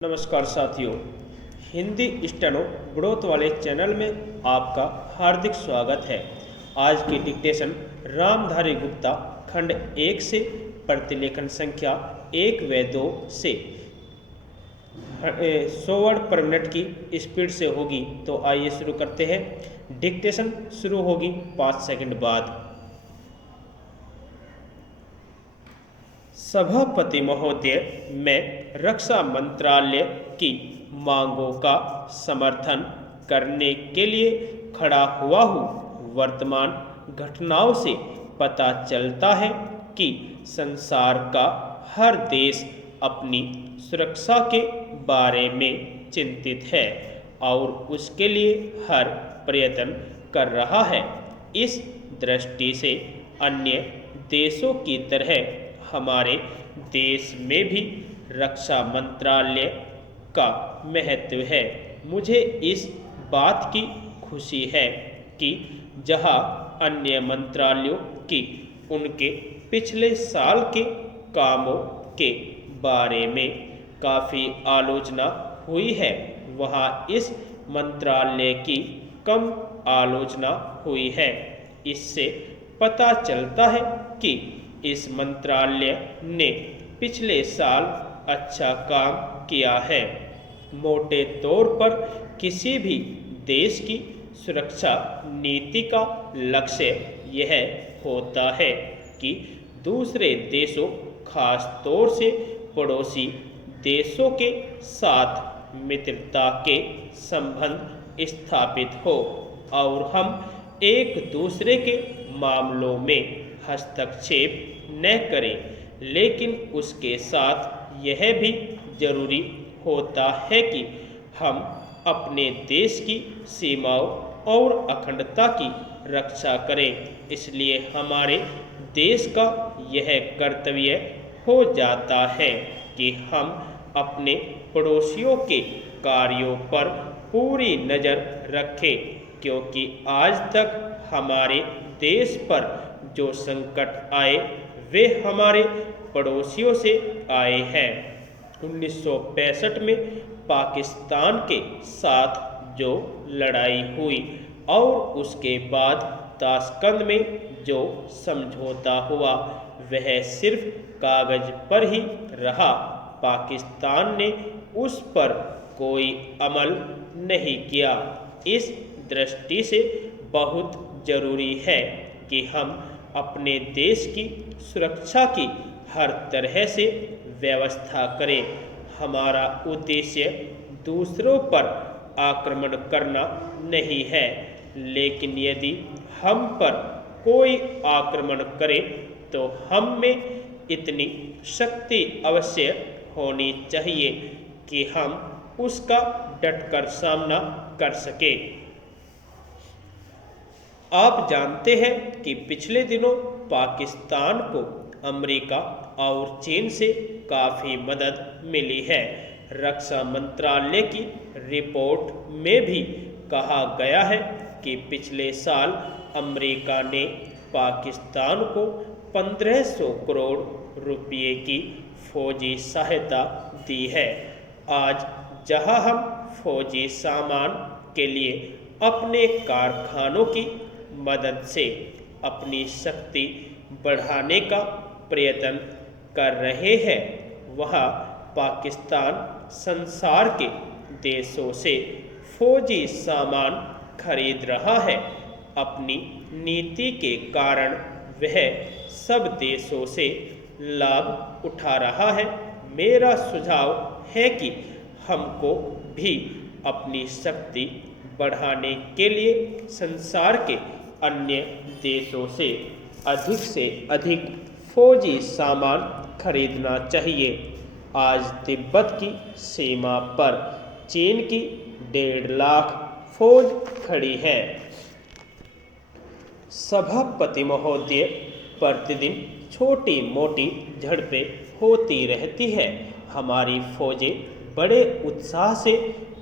नमस्कार साथियों, Hindi steno growth वाले चैनल में आपका हार्दिक स्वागत है। आज की डिक्टेशन रामधारी गुप्ता खंड 1 से प्रतिलेखन संख्या 1 व 2 से 100 वर्ड पर मिनट की स्पीड से होगी। तो आइए शुरू करते हैं। डिक्टेशन शुरू होगी 5 सेकंड बाद। सभापति महोदय, मैं रक्षा मंत्रालय की मांगों का समर्थन करने के लिए खड़ा हुआ हूँ। वर्तमान घटनाओं से पता चलता है कि संसार का हर देश अपनी सुरक्षा के बारे में चिंतित है और उसके लिए हर प्रयत्न कर रहा है। इस दृष्टि से अन्य देशों की तरह हमारे देश में भी रक्षा मंत्रालय का महत्व है। मुझे इस बात की खुशी है कि जहां अन्य मंत्रालयों की उनके पिछले साल के कामों के बारे में काफ़ी आलोचना हुई है, वहां इस मंत्रालय की कम आलोचना हुई है। इससे पता चलता है कि इस मंत्रालय ने पिछले साल अच्छा काम किया है। मोटे तौर पर किसी भी देश की सुरक्षा नीति का लक्ष्य यह होता है कि दूसरे देशों, खास तौर से पड़ोसी देशों के साथ मित्रता के संबंध स्थापित हो और हम एक दूसरे के मामलों में हस्तक्षेप न करें। लेकिन उसके साथ यह भी जरूरी होता है कि हम अपने देश की सीमाओं और अखंडता की रक्षा करें। इसलिए हमारे देश का यह कर्तव्य हो जाता है कि हम अपने पड़ोसियों के कार्यों पर पूरी नज़र रखें, क्योंकि आज तक हमारे देश पर जो संकट आए वे हमारे पड़ोसियों से आए हैं। 1965 में पाकिस्तान के साथ जो लड़ाई हुई और उसके बाद ताशकंद में जो समझौता हुआ, वह सिर्फ कागज पर ही रहा। पाकिस्तान ने उस पर कोई अमल नहीं किया। इस दृष्टि से बहुत ज़रूरी है कि हम अपने देश की सुरक्षा की हर तरह से व्यवस्था करें। हमारा उद्देश्य दूसरों पर आक्रमण करना नहीं है, लेकिन यदि हम पर कोई आक्रमण करे तो हम में इतनी शक्ति अवश्य होनी चाहिए कि हम उसका डटकर सामना कर सकें। आप जानते हैं कि पिछले दिनों पाकिस्तान को अमेरिका और चीन से काफ़ी मदद मिली है। रक्षा मंत्रालय की रिपोर्ट में भी कहा गया है कि पिछले साल अमेरिका ने पाकिस्तान को 1500 करोड़ रुपये की फौजी सहायता दी है। आज जहां हम फौजी सामान के लिए अपने कारखानों की मदद से अपनी शक्ति बढ़ाने का प्रयत्न कर रहे हैं, वहाँ पाकिस्तान संसार के देशों से फौजी सामान खरीद रहा है। अपनी नीति के कारण वह सब देशों से लाभ उठा रहा है। मेरा सुझाव है कि हमको भी अपनी शक्ति बढ़ाने के लिए संसार के अन्य देशों से अधिक फौजी सामान खरीदना चाहिए। आज तिब्बत की सीमा पर चीन की 1.5 लाख फौज खड़ी है। सभापति महोदय, प्रतिदिन छोटी मोटी झड़पें होती रहती है। हमारी फौजें बड़े उत्साह से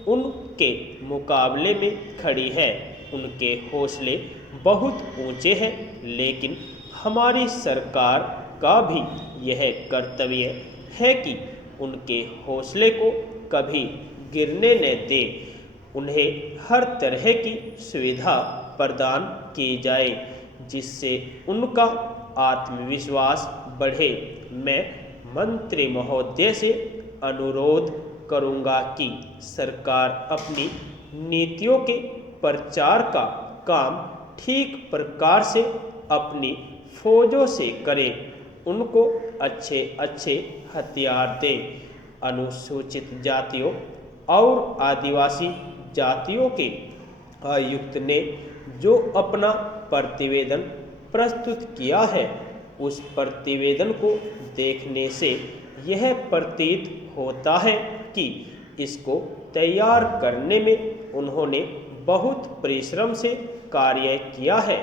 उनके मुकाबले में खड़ी है। उनके हौसले बहुत ऊंचे हैं, लेकिन हमारी सरकार का भी यह कर्तव्य है कि उनके हौसले को कभी गिरने न दे। उन्हें हर तरह की सुविधा प्रदान की जाए जिससे उनका आत्मविश्वास बढ़े। मैं मंत्री महोदय से अनुरोध करूंगा कि सरकार अपनी नीतियों के प्रचार का काम ठीक प्रकार से अपनी फौजों से करे, उनको अच्छे अच्छे हथियार दे। अनुसूचित जातियों और आदिवासी जातियों के आयुक्त ने जो अपना प्रतिवेदन प्रस्तुत किया है, उस प्रतिवेदन को देखने से यह प्रतीत होता है कि इसको तैयार करने में उन्होंने बहुत परिश्रम से कार्य किया है।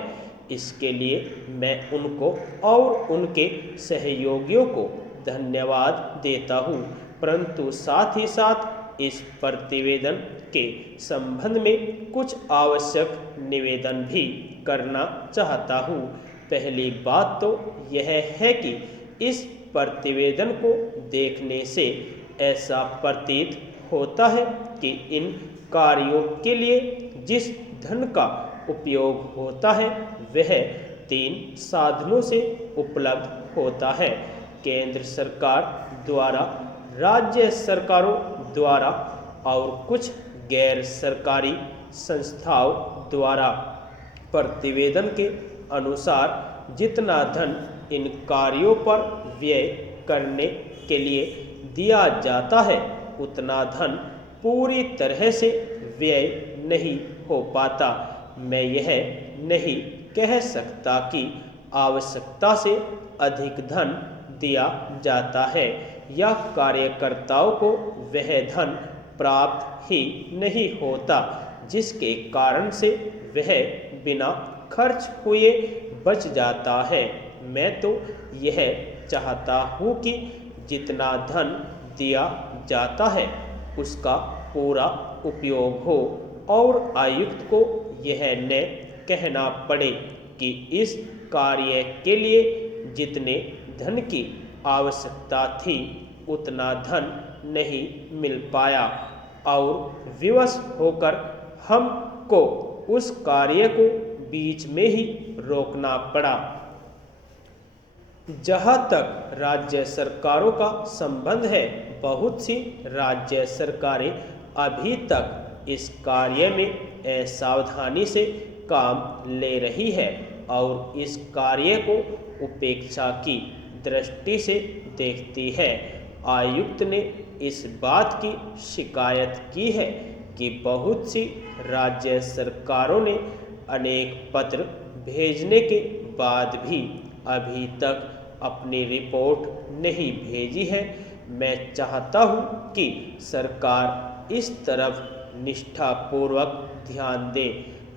इसके लिए मैं उनको और उनके सहयोगियों को धन्यवाद देता हूँ, परंतु साथ ही साथ इस प्रतिवेदन के संबंध में कुछ आवश्यक निवेदन भी करना चाहता हूँ। पहली बात तो यह है कि इस प्रतिवेदन को देखने से ऐसा प्रतीत होता है कि इन कार्यों के लिए जिस धन का उपयोग होता है वह 3 साधनों से उपलब्ध होता है। केंद्र सरकार द्वारा, राज्य सरकारों द्वारा और कुछ गैर सरकारी संस्थाओं द्वारा। प्रतिवेदन के अनुसार जितना धन इन कार्यों पर व्यय करने के लिए दिया जाता है, उतना धन पूरी तरह से व्यय नहीं हो पाता। मैं यह नहीं कह सकता कि आवश्यकता से अधिक धन दिया जाता है या कार्यकर्ताओं को वह धन प्राप्त ही नहीं होता जिसके कारण से वह बिना खर्च हुए बच जाता है। मैं तो यह चाहता हूँ कि जितना धन दिया जाता है उसका पूरा उपयोग हो और आयुक्त को यह न कहना पड़े कि इस कार्य के लिए जितने धन की आवश्यकता थी उतना धन नहीं मिल पाया और विवश होकर हमको उस कार्य को बीच में ही रोकना पड़ा। जहाँ तक राज्य सरकारों का संबंध है, बहुत सी राज्य सरकारें अभी तक इस कार्य में असावधानी से काम ले रही है और इस कार्य को उपेक्षा की दृष्टि से देखती है। आयुक्त ने इस बात की शिकायत की है कि बहुत सी राज्य सरकारों ने अनेक पत्र भेजने के बाद भी अभी तक अपनी रिपोर्ट नहीं भेजी है। मैं चाहता हूं कि सरकार इस तरफ निष्ठापूर्वक ध्यान दे।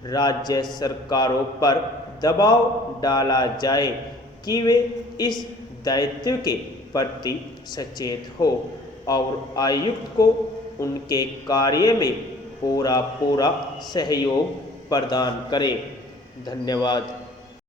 राज्य सरकारों पर दबाव डाला जाए कि वे इस दायित्व के प्रति सचेत हो और आयुक्त को उनके कार्य में पूरा सहयोग प्रदान करें। धन्यवाद।